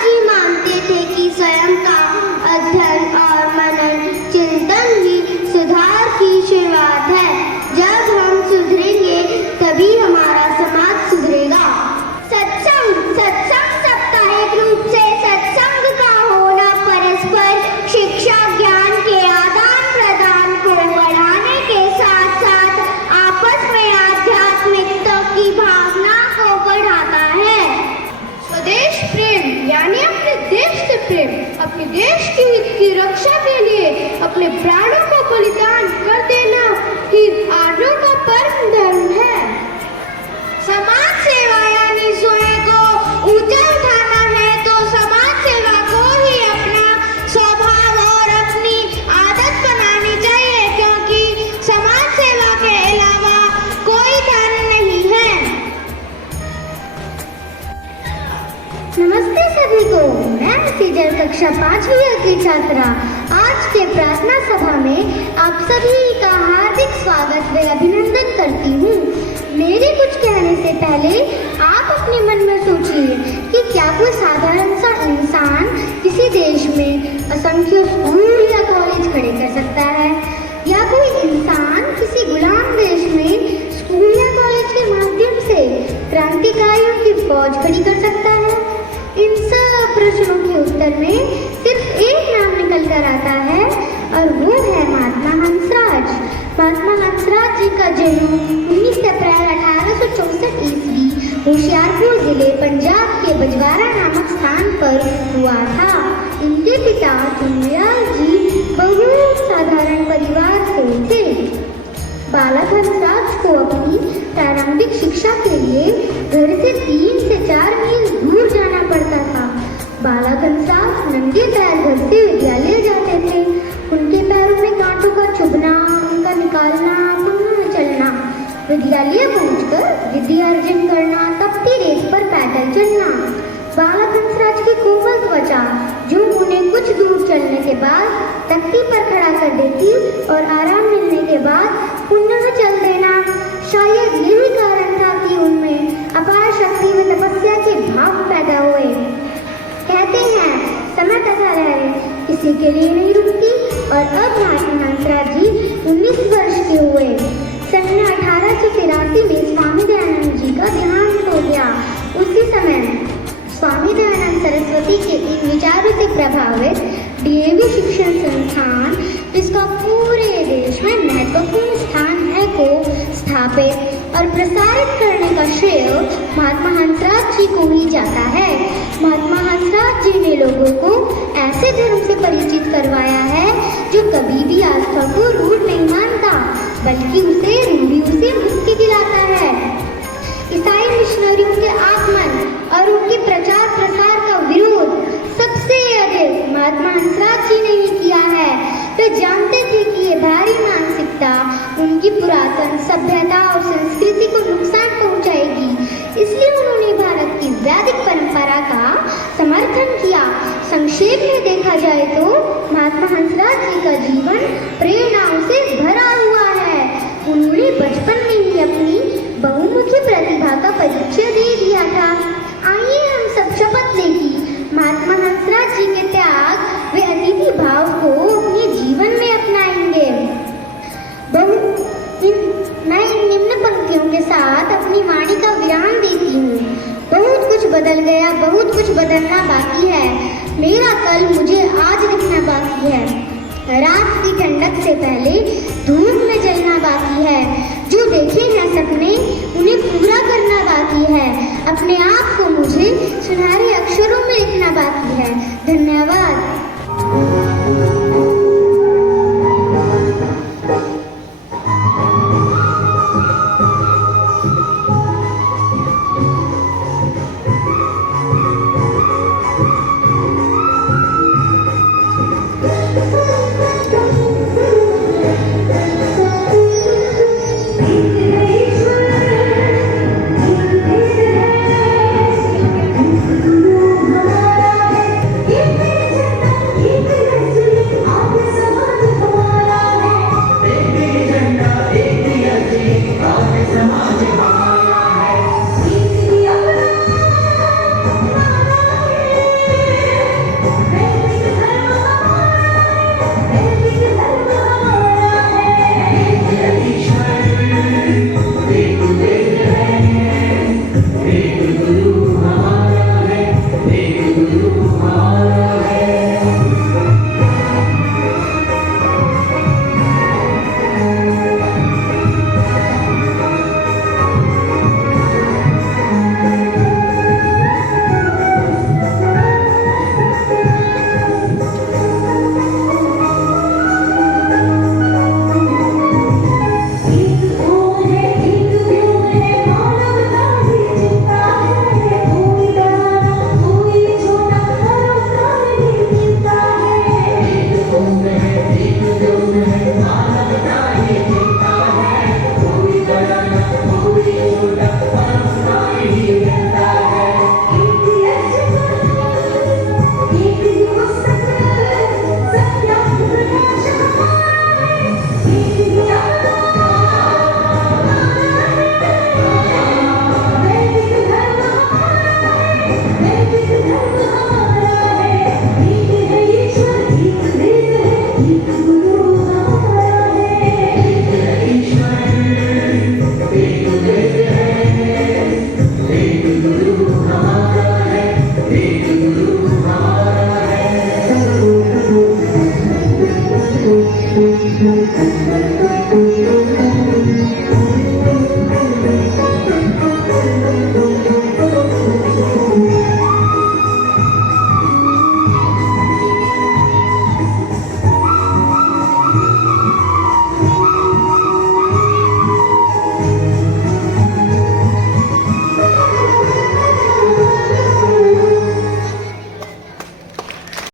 हंसराज जी मानते थे कि स्वयं का अध्ययन और मनन चिंतन ही सुधार की शुरुआत है। जब हम सुधरेंगे तभी हमारा समाज सुधरेगा। सत्संग साप्ताहिक रूप से सत्संग का होना परस्पर शिक्षा ज्ञान के आदान प्रदान को बढ़ाने के साथ साथ आपस में आध्यात्मिकता की भावना को बढ़ाता है। स्वदेश प्रेम यानी अपने देश से प्रेम, अपने देश की हित की रक्षा के लिए अपने प्राणों को बलिदान कर देना ही आर्यों का परम धर्म है। समाज सेवा यानी स्वयं को ऊंचा उठाना है तो समाज सेवा को ही अपना स्वभाव और अपनी आदत बनानी चाहिए, क्योंकि समाज सेवा के अलावा कोई धन नहीं है। नमस्ते सभी को, मैं सीजल कक्षा 5वीं की छात्रा आज के प्रार्थना सभा में आप सभी का हार्दिक स्वागत व अभिनंदन करती हूँ। मेरे कुछ कहने से पहले आप अपने मन में सोचिए कि क्या कोई साधारण सा इंसान किसी देश में असंख्य स्कूल या कॉलेज खड़े कर सकता है, या कोई इंसान किसी गुलाम देश में स्कूल या कॉलेज के माध्यम से क्रांतिकारियों की फौज खड़ी कर सकता है? इन सब प्रश्नों के उत्तर में सिर्फ एक नाम निकल कर आता है और वो है महात्मा हंसराज। महात्मा हंसराज जी का जन्म 19 अप्रैल 1864 ईस्वी होशियारपुर जिले पंजाब के बजवारा नामक स्थान पर हुआ था। इनके पिता चुन्नीलाल जी बहुत साधारण परिवार से थे। बालक हंसराज को अपनी प्रारंभिक शिक्षा के लिए घर से 3 से 4 मील दूर जाना पड़ता था। बालक हंसराज नंगे पैर घर से विद्यालय जाते थे। उनके पैरों में कांटों का चुभना, उनका निकालना, पुनः चलना, विद्यालय पहुंचकर विद्या अर्जन करना, तपती रेत पर पैदल चलना। बालक हंसराज की कोमल त्वचा जो उन्हें कुछ दूर चलने के बाद तख्ती पर खड़ा कर देती और आराम मिलने के बाद पुनः चल देना, शायद यही कारण था कि उनमें अपार शक्ति व तपस्या के भाव पैदा हुए। कहते हैं समय तथा लहरें किसी के लिए नहीं रुकती और अब महात्मा हंसराज जी 19 वर्ष के हुए। सन 1883 में स्वामी दयानंद जी का देहांत हो गया। उसी समय स्वामी दयानंद सरस्वती के इन विचारों से प्रभावित डीएवी शिक्षण संस्थान, जिसका पूरे देश में महत्वपूर्ण स्थान है, को स्थापित और प्रसारित करने का श्रेय महात्मा हंसराज जी को ही जाता है। महात्मा हंसराज जी ने लोगों को ऐसे धर्म से परिचित करवाया है जो कभी भी आस्था को रूढ़ नहीं मानता, बल्कि उसे रूढ़ियों से मुक्ति दिलाता है। ईसाई मिशनरियों के आगमन और उनके प्रचार प्रसार का विरोध सबसे अधिक महात्मा हंसराज जी ने ही किया है। वे जानते थे कि ये भारी मानसिकता उनकी पुरातन सभ्यता और संस्कृति को नुकसान पहुंचाएगी, इसलिए उन्होंने भारत की वैदिक परंपरा का समर्थन किया। संक्षेप में देखा जाए तो महात्मा हंसराज जी का जीवन प्रेरणाओं से भरा हुआ है। उन्होंने बचपन में ही अपनी बहुमुखी प्रतिभा का परिचय दे दिया था। आइए हम सब शपथ लें कि महात्मा हंसराज जी के त्याग वे अतिथि भाव को अपने जीवन में अपनाएंगे। मैं इन निम्न पंक्तियों के साथ अपनी वाणी का विराम देती हूँ। बहुत कुछ बदल गया, बहुत कुछ बदलना बाकी है। मेरा कल मुझे आज लिखना बाकी है। रात की ठंडक से पहले धूप में जलना बाकी है। जो देखे हैं सपने उन्हें पूरा करना बाकी है। अपने आप को मुझे सुनहरे अक्षरों में लिखना